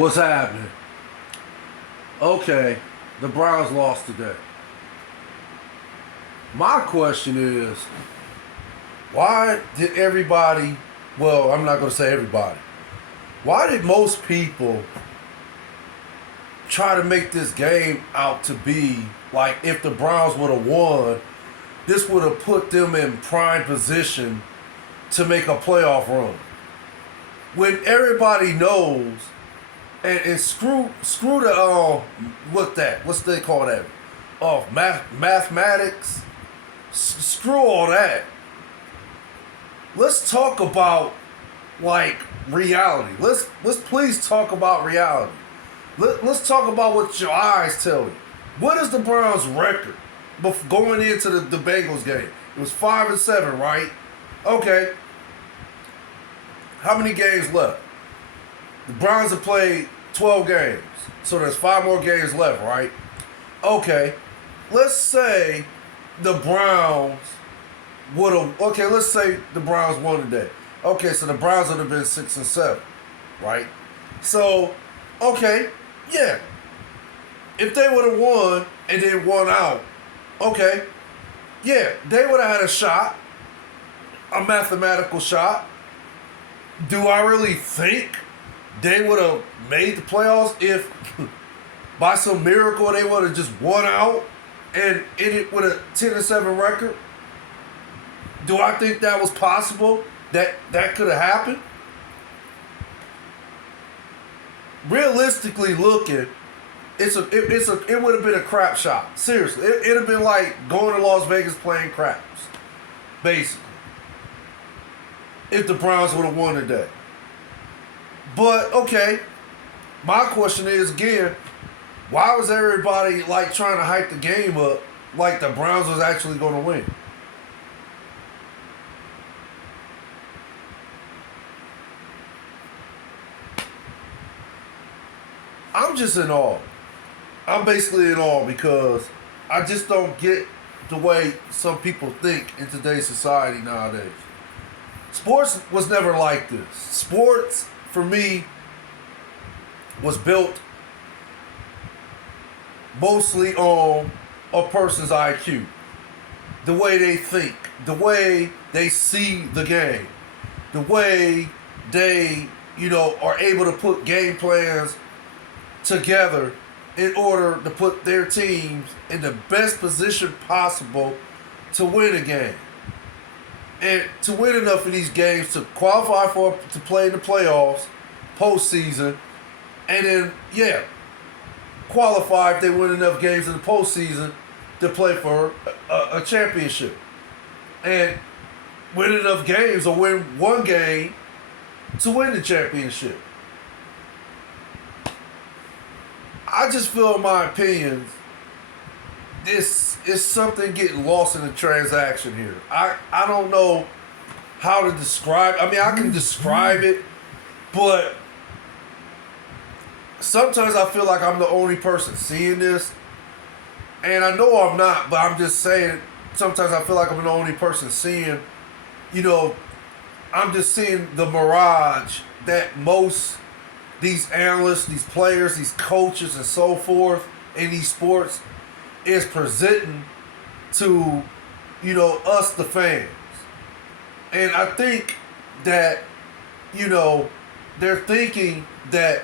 What's happening? Okay, the Browns lost today. My question is, why did everybody, well, I'm not going to say everybody, why did most people try to make this game out to be like if the Browns would have won, this would have put them in prime position to make a playoff run? When everybody knows, and screw the what's they call that? Mathematics. Screw all that. Let's talk about like reality. Let's please talk about reality. Let's talk about what your eyes tell you. What is the Browns' record going into the Bengals game? It was 5-7, right? Okay. How many games left? The Browns have played 12 games. So there's 5 more games left, right? Okay. Let's say the Browns would have... Okay, let's say the Browns won today. Okay, so the Browns would have been 6-7, right? So, okay, yeah. If they would have won and then won out, okay, yeah, they would have had a shot, a mathematical shot. Do I really think they would have made the playoffs if by some miracle they would have just won out and ended with a 10-7 record? Do I think that was possible? That could have happened? Realistically looking, it would have been a crap shot. Seriously, it'd have been like going to Las Vegas playing craps, basically. If the Browns would have won today. But, okay, my question is, again, why was everybody, like, trying to hype the game up like the Browns was actually going to win? I'm just in awe. I'm basically in awe because I just don't get the way some people think in today's society nowadays. Sports was never like this. Sports, for me, was built mostly on a person's IQ. The way they think, the way they see the game, the way they, are able to put game plans together in order to put their teams in the best position possible to win a game. And to win enough of these games to qualify to play in the playoffs, postseason, and then, qualify if they win enough games in the postseason to play for a championship. And win enough games or win one game to win the championship. I just feel, in my opinion, this is something getting lost in the transaction here. I don't know how to describe. I mean, I can describe it, but sometimes I feel like I'm the only person seeing this. And I know I'm not, but I'm just saying, sometimes I feel like I'm the only person seeing, I'm just seeing the mirage that most these analysts, these players, these coaches, and so forth in these sports is presenting to, us, the fans. And I think that, they're thinking that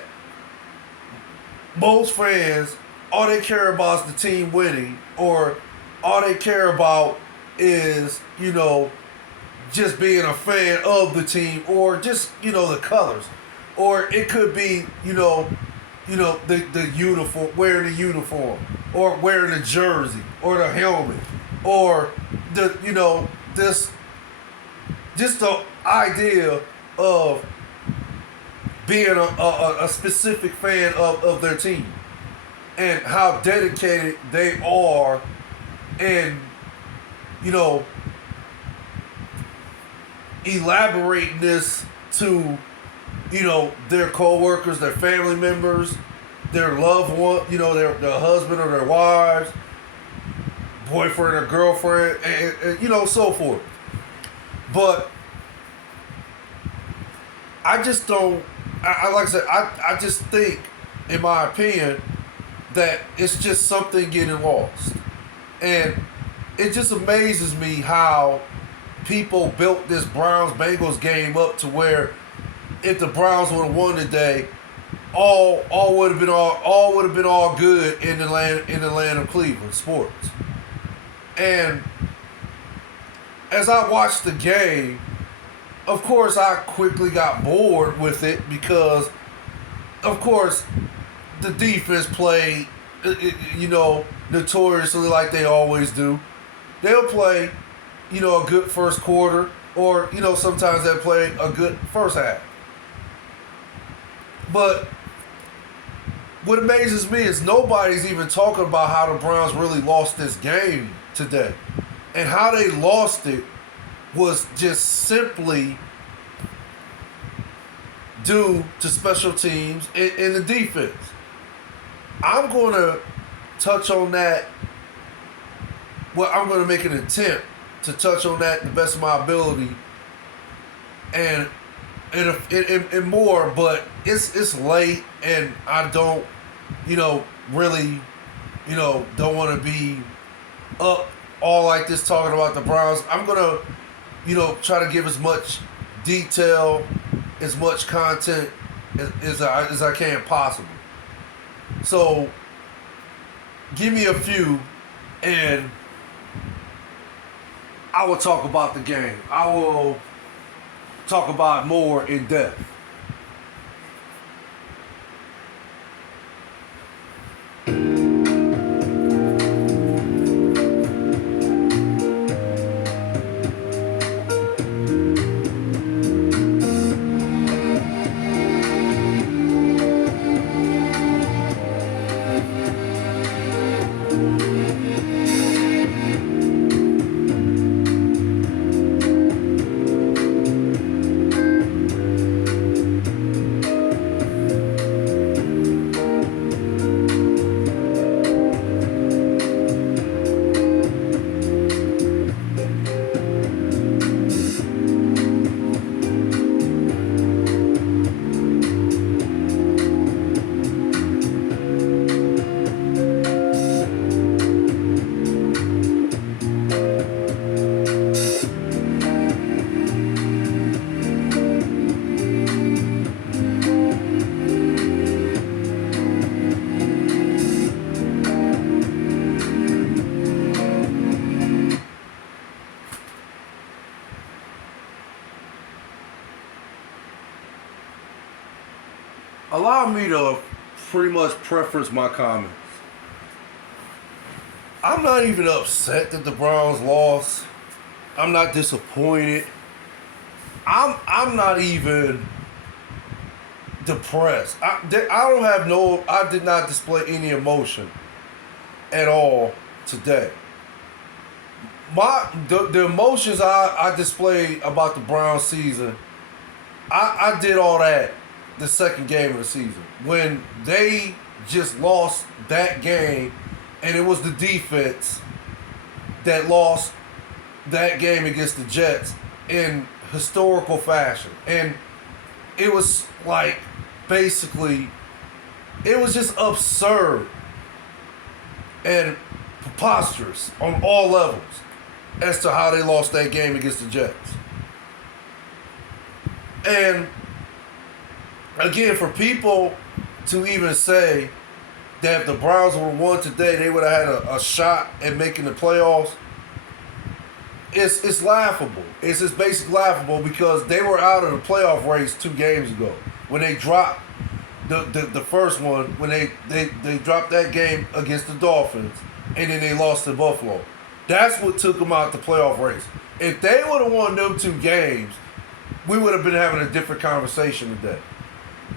most fans, all they care about is the team winning, or all they care about is, just being a fan of the team, or just, the colors. Or it could be, the uniform, wearing the uniform, or wearing the jersey, or the helmet, or just the idea of being a specific fan of their team and how dedicated they are, and elaborating this to their co-workers, their family members, their loved one, their husband or their wives, boyfriend or girlfriend, and so forth. But I just don't like I said, I just think, in my opinion, that it's just something getting lost. And it just amazes me how people built this Browns Bengals game up to where if the Browns would have won today, all would have been all good in the land of Cleveland sports. And as I watched the game, of course I quickly got bored with it because, of course, the defense played, notoriously like they always do. They'll play, a good first quarter, or sometimes they'll play a good first half. But what amazes me is nobody's even talking about how the Browns really lost this game today. And how they lost it was just simply due to special teams and the defense. I'm going to touch on that. Well, I'm going to make an attempt to touch on that the best of my ability and more, but it's late and I don't, really, don't want to be up all like this talking about the Browns. I'm going to, try to give as much detail, as much content as I can possibly. So, give me a few and I will talk about the game. I will talk about it more in depth. Allow me to pretty much preference my comments. I'm not even upset that the Browns lost. I'm not disappointed. I'm not even depressed. I did not display any emotion at all today. The emotions I displayed about the Browns season, I did all that the second game of the season when they just lost that game, and it was the defense that lost that game against the Jets in historical fashion. And it was like, basically, it was just absurd and preposterous on all levels as to how they lost that game against the Jets. And again, for people to even say that if the Browns were won today, they would have had a shot at making the playoffs, it's laughable. It's just basically laughable because they were out of the playoff race 2 games ago when they dropped the first one, when they dropped that game against the Dolphins, and then they lost to Buffalo. That's what took them out the playoff race. If they would have won them 2 games, we would have been having a different conversation today.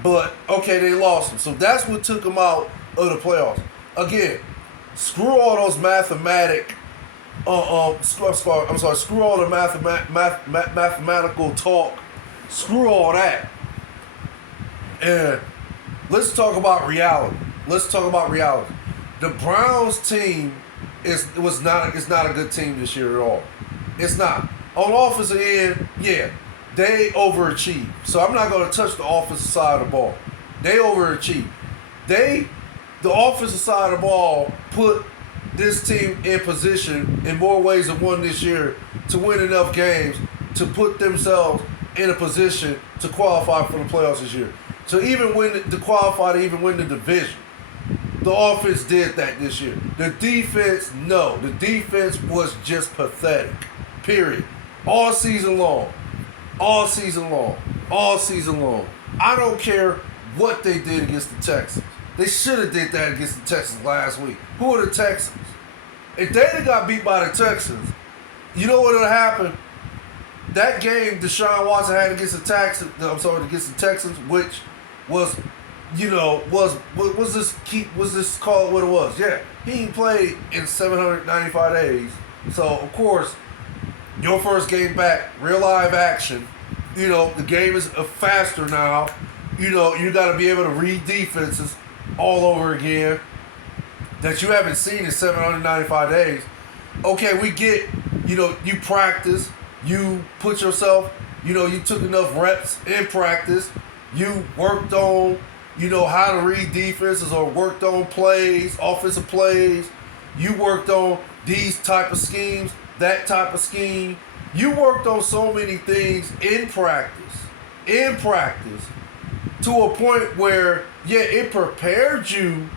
But, okay, they lost them. So that's what took them out of the playoffs. Again, screw all those screw all the mathematical talk. Screw all that. And let's talk about reality. The Browns team is not a good team this year at all. It's not. On the offensive end, yeah. they overachieved. So I'm not going to touch the offensive side of the ball. They overachieved. The offensive side of the ball put this team in position in more ways than one this year to win enough games to put themselves in a position to qualify for the playoffs this year. So even to qualify to even win the division, the offense did that this year. The defense, no. The defense was just pathetic. Period. All season long. All season long. All season long. I don't care what they did against the Texans. They should have did that against the Texans last week. Who are the Texans? If they had got beat by the Texans, you know what would have happened? That game Deshaun Watson had against the Texans, which was, was this called what it was? Yeah, he ain't played in 795 days. So of course, your first game back, real live action. The game is faster now. You got to be able to read defenses all over again that you haven't seen in 795 days. Okay, we get, you practice, you put yourself, you took enough reps in practice, you worked on, how to read defenses or worked on plays, offensive plays, you worked on these type of schemes, that type of scheme. You worked on so many things in practice, to a point where, yeah, it prepared you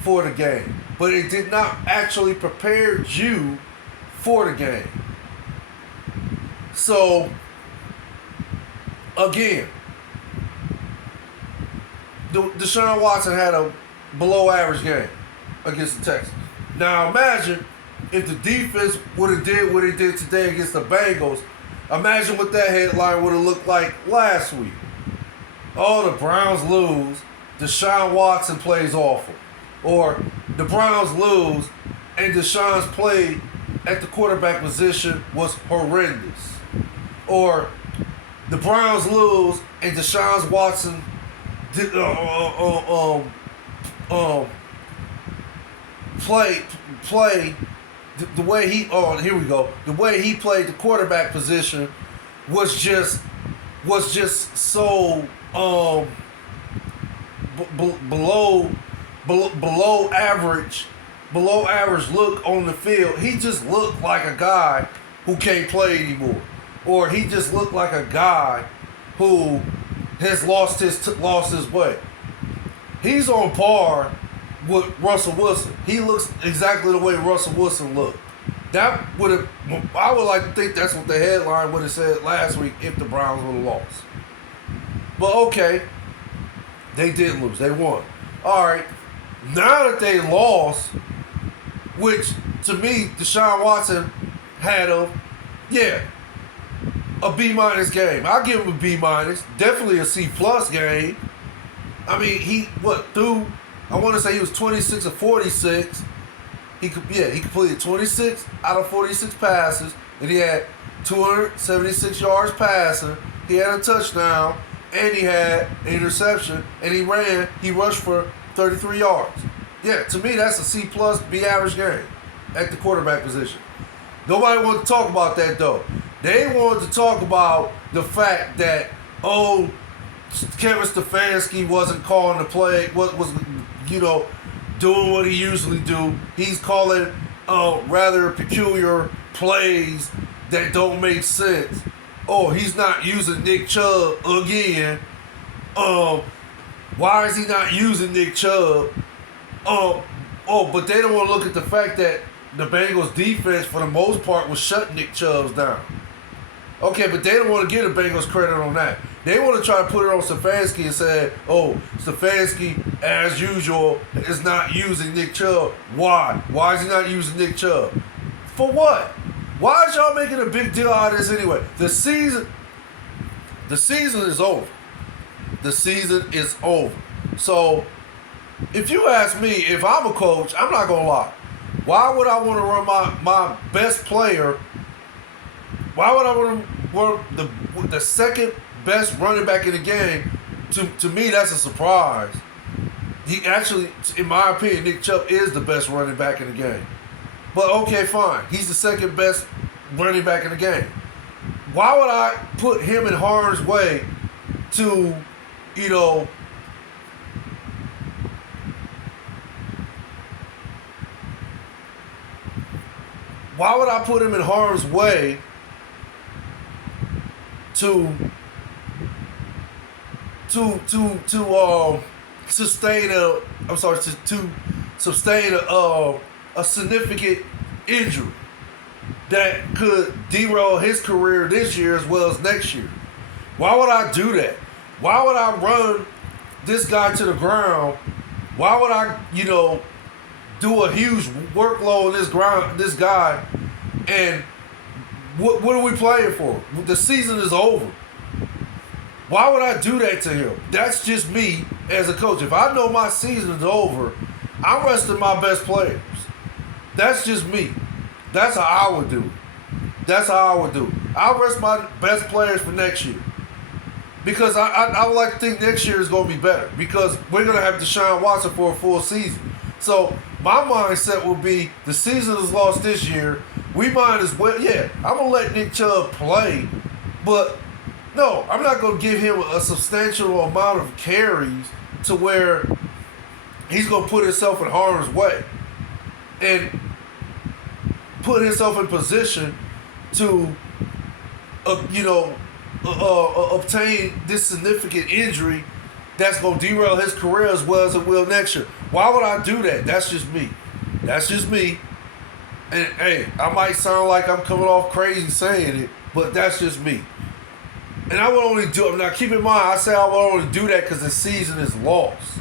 for the game, but it did not actually prepare you for the game. So, again, Deshaun Watson had a below average game against the Texans. Now imagine if the defense would have did what it did today against the Bengals. Imagine what that headline would have looked like last week. Oh, the Browns lose. Deshaun Watson plays awful. Or the Browns lose and Deshaun's play at the quarterback position was horrendous. Or the Browns lose and Deshaun Watson did, play the way he here we go. The way he played the quarterback position was just so below average look on the field. He just looked like a guy who can't play anymore, or he just looked like a guy who has lost his way. He's on par with Russell Wilson. He looks exactly the way Russell Wilson looked. I would like to think that's what the headline would have said last week if the Browns would have lost. But okay, they didn't lose. They won. All right. Now that they lost, which to me, Deshaun Watson had a B- game. I'll give him a B-. Definitely a C+ game. I mean, he was 26 of 46. He completed 26 out of 46 passes, and he had 276 yards passing. He had a touchdown, and he had an interception, and he rushed for 33 yards. Yeah, to me, that's a C+, B average game at the quarterback position. Nobody wanted to talk about that, though. They wanted to talk about the fact that, Kevin Stefanski wasn't calling the play, was doing what he usually do. He's calling rather peculiar plays that don't make sense. Oh, he's not using Nick Chubb again. Why is he not using Nick Chubb? But they don't want to look at the fact that the Bengals defense, for the most part, was shutting Nick Chubb's down. Okay, but they don't want to give the Bengals credit on that. They want to try to put it on Stefanski and say, Stefanski, as usual, is not using Nick Chubb. Why? Why is he not using Nick Chubb? For what? Why is y'all making a big deal out of this anyway? The season is over. The season is over. So, if you ask me, if I'm a coach, I'm not going to lie. Why would I want to run my best player? Why would I want to run the second best running back in the game? To me, that's a surprise. He actually, in my opinion, Nick Chubb is the best running back in the game. But okay, fine. He's the second best running back in the game. Why would I put him in harm's way to, you know, why would I put him in harm's way to sustain to sustain a significant injury that could derail his career this year as well as next year? Why would I do that? Why would I run this guy to the ground? Why would I, do a huge workload on this guy? And what are we playing for? The season is over. Why would I do that to him? That's just me as a coach. If I know my season is over, I'm resting my best players. That's just me. That's how I would do it. That's how I would do it. I'll rest my best players for next year. Because I would like to think next year is going to be better. Because we're going to have Deshaun Watson for a full season. So my mindset will be the season is lost this year. We might as well, I'm going to let Nick Chubb play. But no, I'm not going to give him a substantial amount of carries to where he's going to put himself in harm's way. And put himself in position to, obtain this significant injury that's going to derail his career as well as it will next year. Why would I do that? That's just me. That's just me. And hey, I might sound like I'm coming off crazy saying it, but that's just me. And I would only do it. Now keep in mind, I say I would only do that because the season is lost.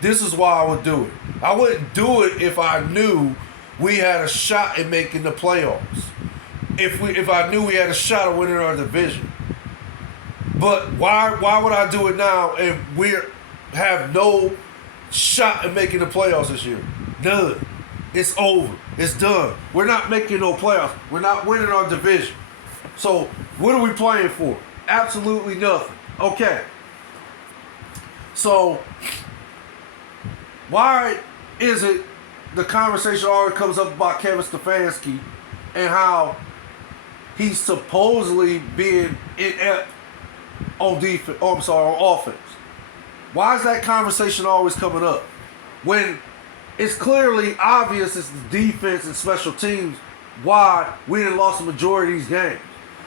This is why I would do it. I wouldn't do it if I knew we had a shot at making the playoffs. If I knew we had a shot at winning our division. But why would I do it now if we have no shot at making the playoffs this year? None. It's over. It's done. We're not making no playoffs. We're not winning our division. So what are we playing for? Absolutely nothing. Okay. So why is it the conversation always comes up about Kevin Stefanski and how he's supposedly being inept on defense? On offense. Why is that conversation always coming up when it's clearly obvious it's the defense and special teams why we didn't lost the majority of these games?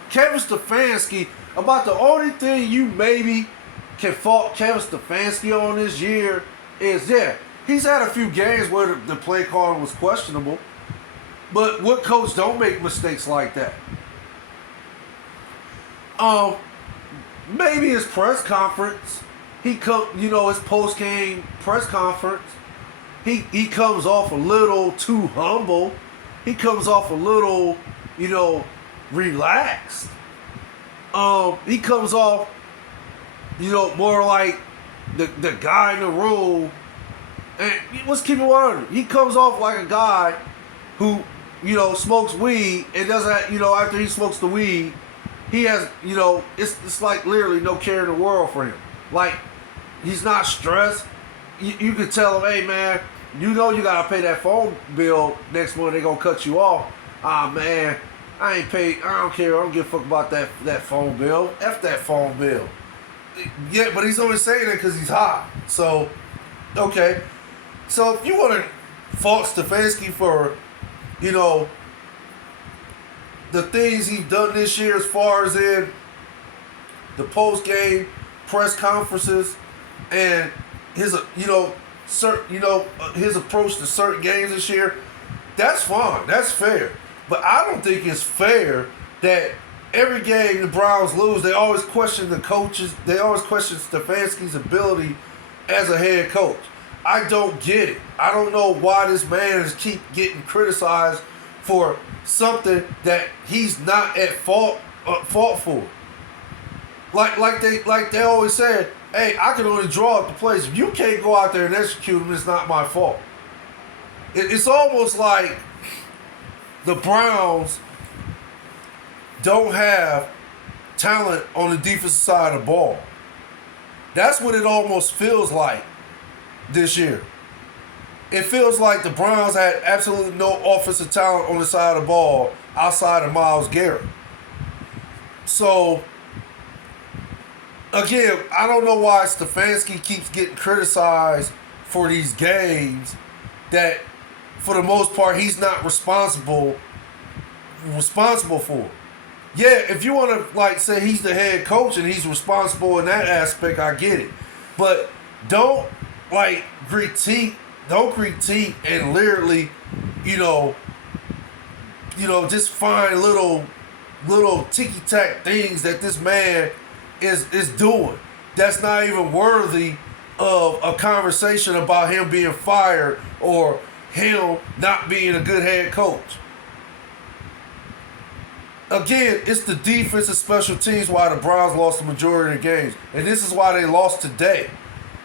Kevin Stefanski, about the only thing you maybe can fault Kevin Stefanski on this year is, he's had a few games where the play calling was questionable, but what coach don't make mistakes like that? Maybe his press conference, his post-game press conference, he comes off a little too humble. He comes off a little, relaxed. He comes off, more like the guy in the room. And let's keep it 100. He comes off like a guy who, smokes weed and doesn't, after he smokes the weed, he has, it's like literally no care in the world for him. Like, he's not stressed. You can tell him, hey, man, you got to pay that phone bill next month. They're going to cut you off. Ah, man, I ain't paid. I don't care. I don't give a fuck about that phone bill. F that phone bill. Yeah, but he's only saying that because he's hot. So, okay. So if you want to fault Stefanski for, the things he's done this year as far as in the post-game press conferences and his, his approach to certain games this year, that's fine. That's fair. But I don't think it's fair that every game the Browns lose, they always question the coaches. They always question Stefanski's ability as a head coach. I don't get it. I don't know why this man is keep getting criticized for something that he's not at fault for. Like they always said, hey, I can only draw up the plays. If you can't go out there and execute them, it's not my fault. It's almost like the Browns don't have talent on the defensive side of the ball. That's what it almost feels like this year. It feels like the Browns had absolutely no offensive talent on the side of the ball outside of Myles Garrett. So again, I don't know why Stefanski keeps getting criticized for these games that, for the most part, he's not responsible for. Yeah, if you want to like say he's the head coach and he's responsible in that aspect, I get it. But don't like don't critique and literally, you know, just find little ticky tack things that this man is doing that's not even worthy of a conversation about him being fired or him not being a good head coach. Again, it's the defense and special teams why the Browns lost the majority of the games. And this is why they lost today.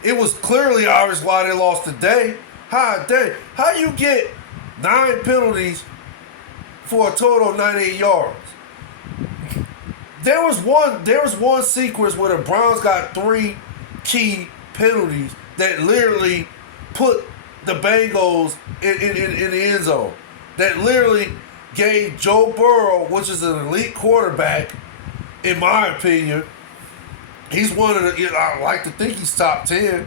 It was clearly obvious why they lost today. How you get 9 penalties for a total of 98 yards? There was one sequence where the Browns got 3 key penalties that literally put the Bengals in the end zone. That literally gave Joe Burrow, which is an elite quarterback, in my opinion. He's one of the, I like to think he's top 10.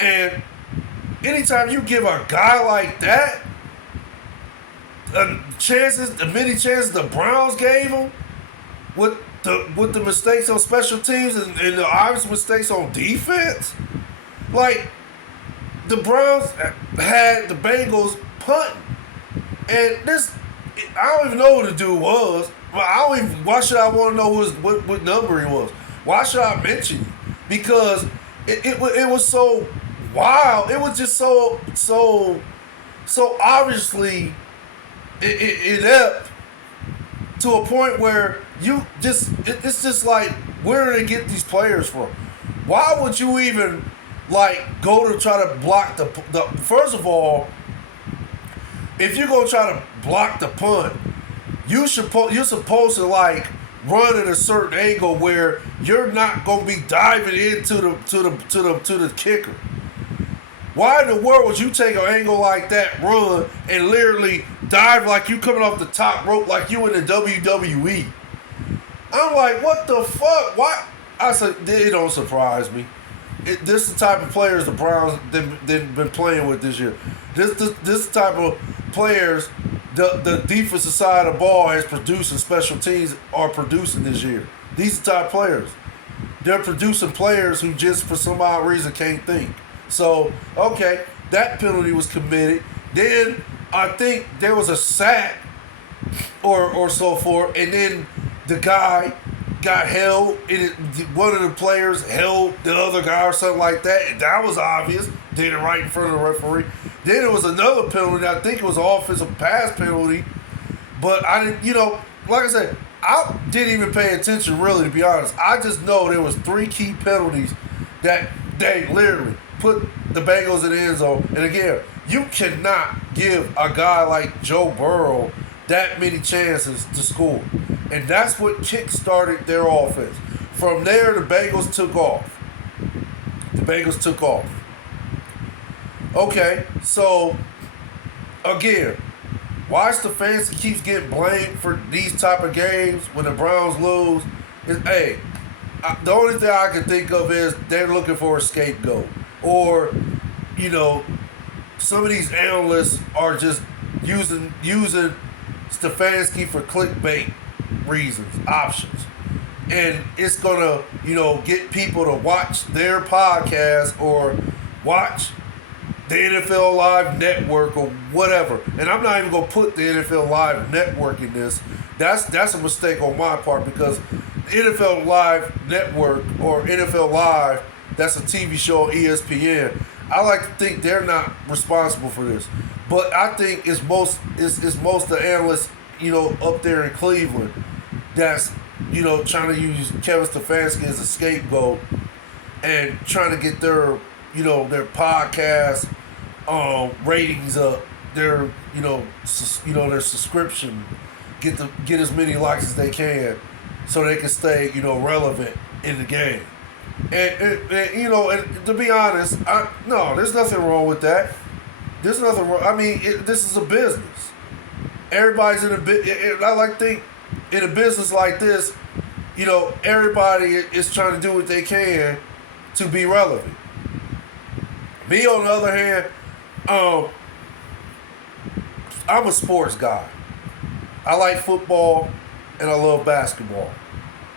And anytime you give a guy like that the many chances the Browns gave him with the mistakes on special teams and the obvious mistakes on defense, like the Browns had the Bengals punting. And I don't even know who the dude was. Why should I want to know what number he was? Why should I mention it? Because it was so wild. It was just so obviously inept to a point where it's just like, where do they get these players from? Why would you even like go to try to block the first of all, if you're gonna try to block the punt, you're supposed to like run at a certain angle where you're not gonna be diving into the kicker. Why in the world would you take an angle like that, run, and literally dive like you coming off the top rope like you in the WWE? I'm like, what the fuck? Why? I said, it don't surprise me. This is the type of players the Browns they've been playing with this year. This type of players the defensive side of the ball has produced and special teams are producing this year. These are the type of players. They're producing players who just for some odd reason can't think. So, okay, that penalty was committed. Then I think there was a sack or so forth, and then the guy got held. One of the players held the other guy or something like that. And that was obvious. Did it right in front of the referee. Then there was another penalty. I think it was an offensive pass penalty. But I didn't, like I said, I didn't even pay attention really, to be honest. I just know there was 3 key penalties that they literally put the Bengals in the end zone. And again, you cannot give a guy like Joe Burrow that many chances to score. And that's what kick-started their offense. From there, the Bengals took off. Okay, so, again, why Stefanski keeps getting blamed for these type of games when the Browns lose is, the only thing I can think of is they're looking for a scapegoat. Or, some of these analysts are just using Stefanski for clickbait reasons, options. And it's going to, get people to watch their podcast or watch the NFL Live Network or whatever. And I'm not even going to put the NFL Live Network in this. That's a mistake on my part, because the NFL Live Network or NFL Live, that's a TV show on ESPN. I like to think they're not responsible for this. But I think it's most the analysts, up there in Cleveland that's, trying to use Kevin Stefanski as a scapegoat and trying to get their podcast ratings up, their their subscription, get as many likes as they can so they can stay relevant in the game. And and to be honest, there's nothing wrong with that. There's nothing wrong. I mean, this is a business. Everybody's in a bit. I like to think in a business like this, everybody is trying to do what they can to be relevant. Me, on the other hand, um, I'm a sports guy. I like football and I love basketball.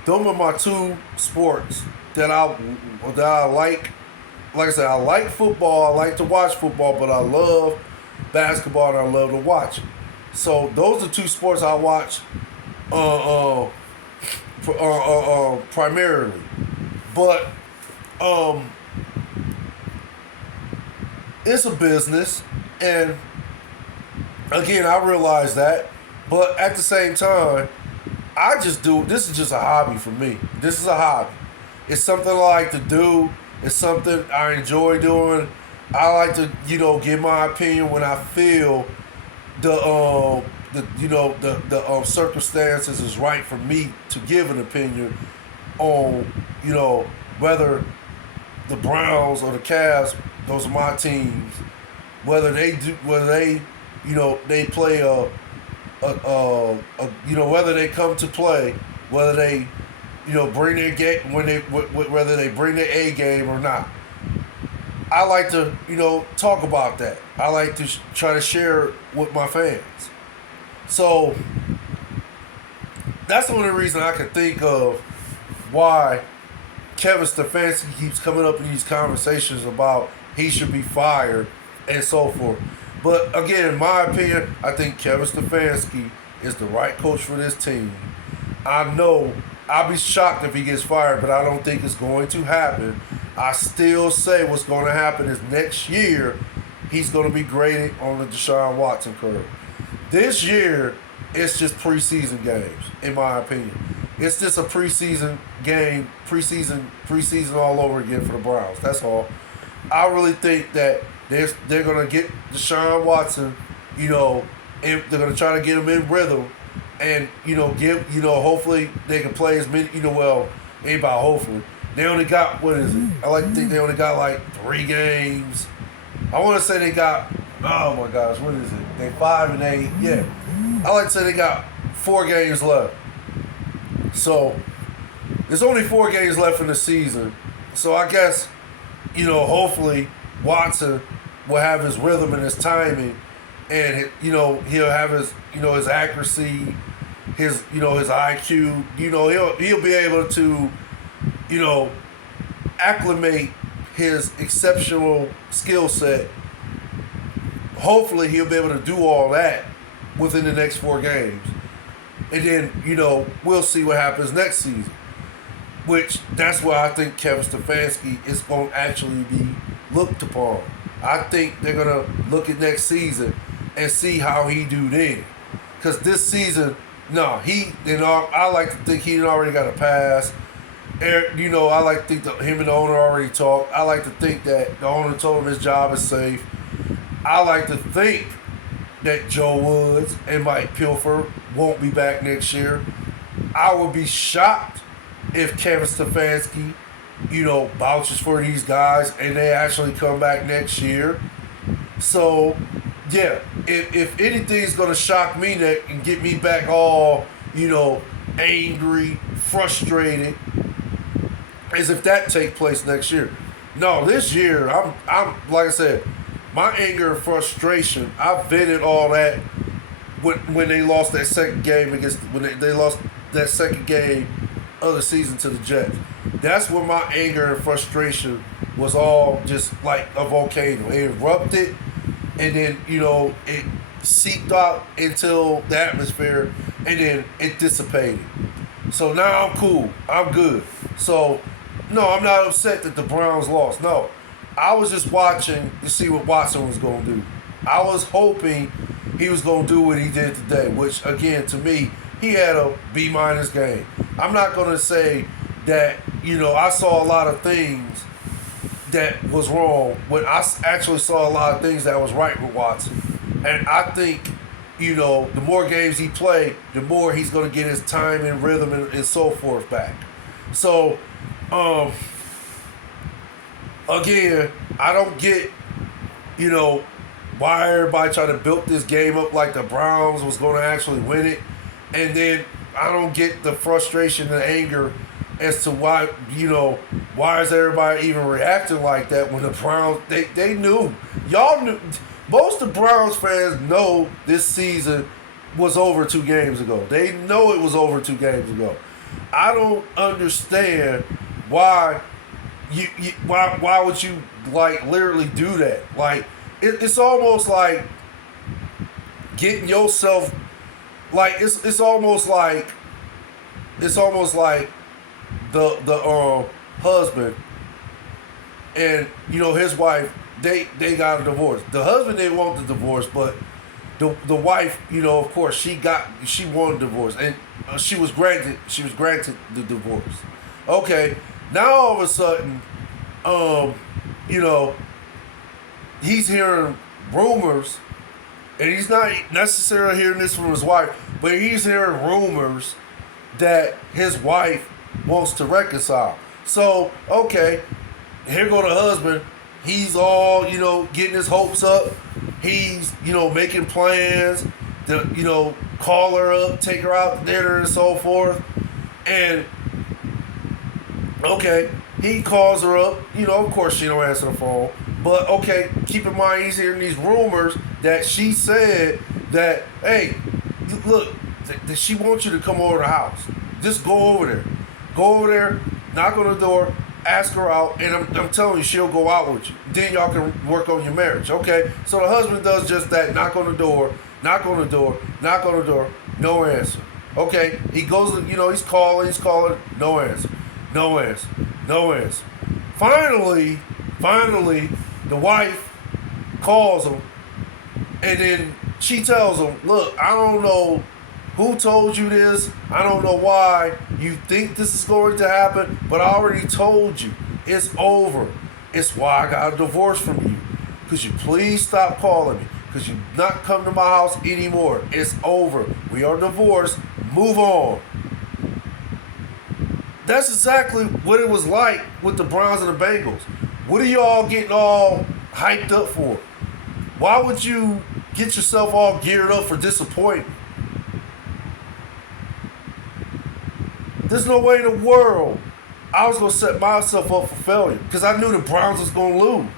Those are my two sports that I like. Like I said, I like football. I like to watch football, but I love basketball and I love to watch it. So those are two sports I watch uh, uh, primarily. But um, it's a business, and again, I realize that. But at the same time, I just do. This is just a hobby for me. This is a hobby. It's something I like to do. It's something I enjoy doing. I like to, give my opinion when I feel the circumstances is right for me to give an opinion on, whether the Browns or the Cavs, those are my teams, whether they play whether they come to play, whether they, bring their game whether they bring their A game or not. I like to, talk about that. I like to try to share with my fans. So that's the only reason I can think of why Kevin Stefanski keeps coming up in these conversations about he should be fired and so forth. But again, in my opinion, I think Kevin Stefanski is the right coach for this team. I know I'll be shocked if he gets fired, but I don't think it's going to happen. I still say what's going to happen is next year he's going to be graded on the Deshaun Watson curve. This year, it's just preseason games, in my opinion. It's just a preseason game, preseason all over again for the Browns. That's all. I really think that they're going to get Deshaun Watson, and they're going to try to get him in rhythm and, hopefully they can play as many, ain't about hopefully. They only got, what is it? I like to think they only got like 3 games. I want to say they got, oh my gosh, what is it? They 5-8, yeah. I like to say they got 4 games left. So, there's only 4 games left in the season. So I guess, hopefully Watson will have his rhythm and his timing, and he'll have his accuracy, his IQ. He'll be able to acclimate his exceptional skill set. Hopefully he'll be able to do all that within the next 4 games, and then we'll see what happens next season. Which that's why I think Kevin Stefanski is going to actually be looked upon. I think they're going to look at next season and see how he do then. Because this season, no, I like to think he already got a pass. I like to think that him and the owner already talked. I like to think that the owner told him his job is safe. I like to think that Joe Woods and Mike Pilfer won't be back next year. I would be shocked if Kevin Stefanski, vouches for these guys and they actually come back next year. So, yeah, if anything's going to shock me and get me back all, angry, frustrated, is if that take place next year. No, this year, I'm like I said, my anger and frustration, I vented all that when they lost that second game when they lost that second game of the season to the Jets. That's where my anger and frustration was all just like a volcano. It erupted, and then it seeped out into the atmosphere, and then it dissipated. So now I'm cool. I'm good. So no, I'm not upset that the Browns lost. No, I was just watching to see what Watson was going to do. I was hoping he was going to do what he did today, which again to me, he had a B- game. I'm not going to say that, I saw a lot of things that was wrong when I actually saw a lot of things that was right with Watson. And I think, the more games he play, the more he's going to get his time and rhythm and so forth back. So, again, I don't get, why everybody trying to build this game up like the Browns was going to actually win it. And then I don't get the frustration and anger as to why, why is everybody even reacting like that when the Browns, they knew. Y'all knew. Most of the Browns fans know this season was over 2 games ago. They know it was over 2 games ago. I don't understand why why would you like literally do that? Like it's almost like getting yourself like it's almost like the husband and his wife, they got a divorce. The husband didn't want the divorce, but the wife, of course she won the divorce, and she was granted the divorce. Okay, now all of a sudden, he's hearing rumors, and he's not necessarily hearing this from his wife, but he's hearing rumors that his wife wants to reconcile. So, okay, here go the husband. He's all, getting his hopes up. He's, making plans to, call her up, take her out to dinner and so forth. And, okay, he calls her up. Of course she don't answer the phone. But, okay, keep in mind he's hearing these rumors that she said that, hey, look, that she wants you to come over to the house. Just go over there. Go over there, knock on the door, ask her out, and I'm telling you, she'll go out with you. Then y'all can work on your marriage, okay? So the husband does just that, knock on the door, no answer. Okay, he goes, he's calling, no answer. Finally, the wife calls him, and then she tells him, look, I don't know who told you this? I don't know why you think this is going to happen, but I already told you. It's over. It's why I got a divorce from you. Could you please stop calling me? Could you not come to my house anymore? It's over. We are divorced. Move on. That's exactly what it was like with the Browns and the Bengals. What are y'all getting all hyped up for? Why would you get yourself all geared up for disappointment? There's no way in the world I was going to set myself up for failure because I knew the Browns was going to lose.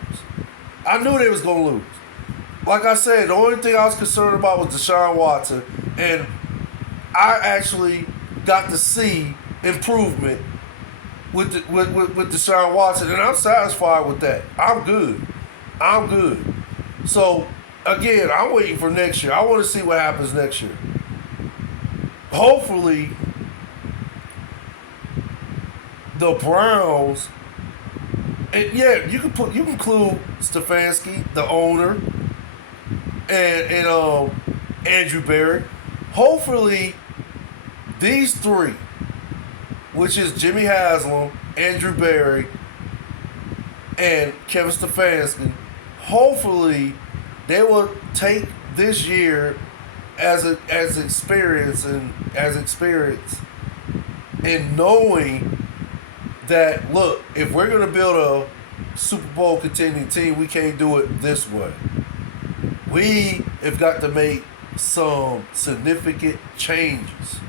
I knew they was going to lose. Like I said, the only thing I was concerned about was Deshaun Watson, and I actually got to see improvement with Deshaun Watson, and I'm satisfied with that. I'm good. So, again, I'm waiting for next year. I want to see what happens next year. Hopefully, the Browns, and yeah, you can include Stefanski, the owner, and Andrew Berry. Hopefully, these three, which is Jimmy Haslam, Andrew Berry, and Kevin Stefanski, hopefully they will take this year as experience in knowing that, look, if we're going to build a Super Bowl contending team, we can't do it this way. We have got to make some significant changes,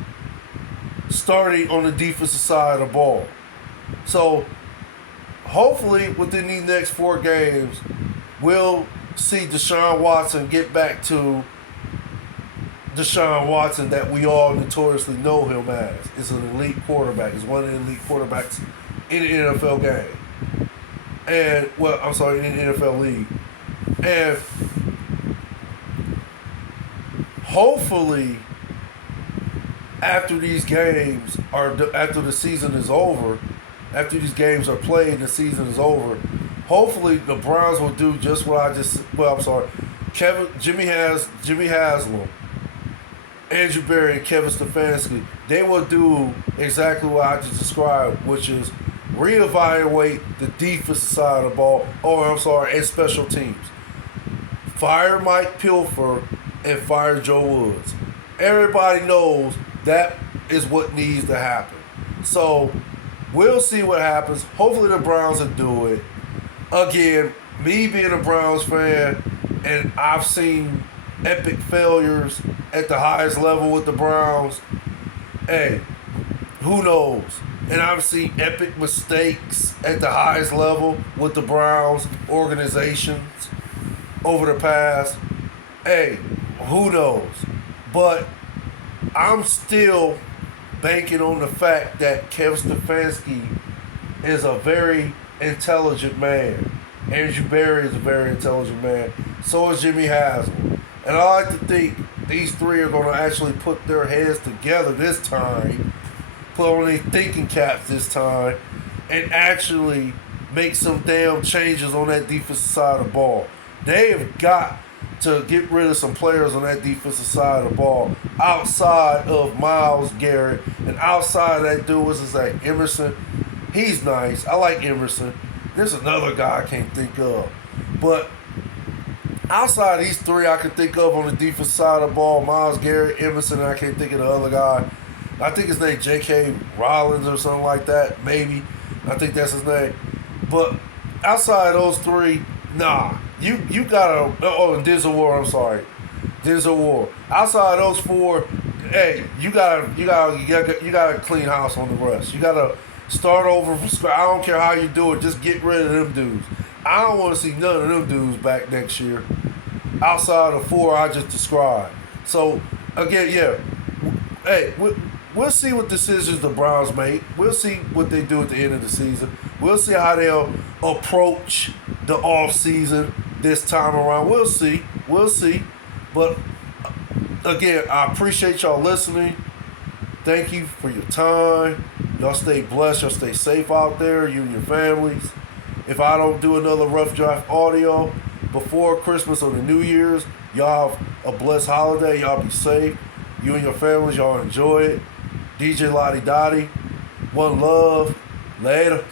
starting on the defensive side of the ball. So, hopefully, within these next 4 games, we'll see Deshaun Watson get back to Deshaun Watson that we all notoriously know him as. Is an elite quarterback. He's one of the elite quarterbacks in the NFL game. And, in the NFL league. And hopefully, after these games after the season is over, after these games are played, the season is over. Hopefully, the Browns will do just what I just. Jimmy Haslam, Andrew Berry, and Kevin Stefanski. They will do exactly what I just described, which is reevaluate the defensive side of the ball. And special teams. Fire Mike Pilfer and fire Joe Woods. Everybody knows that is what needs to happen. So, we'll see what happens. Hopefully the Browns will do it. Again, me being a Browns fan, and I've seen epic failures at the highest level with the Browns, hey, who knows? And I've seen epic mistakes at the highest level with the Browns organizations over the past. Hey, who knows? But I'm still banking on the fact that Kevin Stefanski is a very intelligent man. Andrew Berry is a very intelligent man. So is Jimmy Haslam. And I like to think these three are going to actually put their heads together this time, put on their thinking caps this time, and actually make some damn changes on that defensive side of the ball. They have got to get rid of some players on that defensive side of the ball outside of Myles Garrett and outside of that dude, what's his name, Emerson. He's nice. I like Emerson. There's another guy I can't think of. But outside of these three I can think of on the defensive side of the ball, Myles Garrett, Emerson, and I can't think of the other guy. I think his name J.K. Rollins or something like that, maybe. I think that's his name. But outside of those three, nah. You gotta. Oh, and Denzel Ward. I'm sorry, Denzel Ward. Outside of those four, hey, you gotta clean house on the rest. You gotta start over from scratch. I don't care how you do it. Just get rid of them dudes. I don't want to see none of them dudes back next year. Outside of four I just described. So again, yeah. Hey, we'll see what decisions the Browns make. We'll see what they do at the end of the season. We'll see how they'll approach the off season this time around. We'll see. We'll see. But again, I appreciate y'all listening. Thank you for your time. Y'all stay blessed. Y'all stay safe out there, you and your families. If I don't do another Rough Draft audio before Christmas or the New Year's, y'all have a blessed holiday. Y'all be safe. You and your families, y'all enjoy it. DJ Lottie Dottie. One love. Later.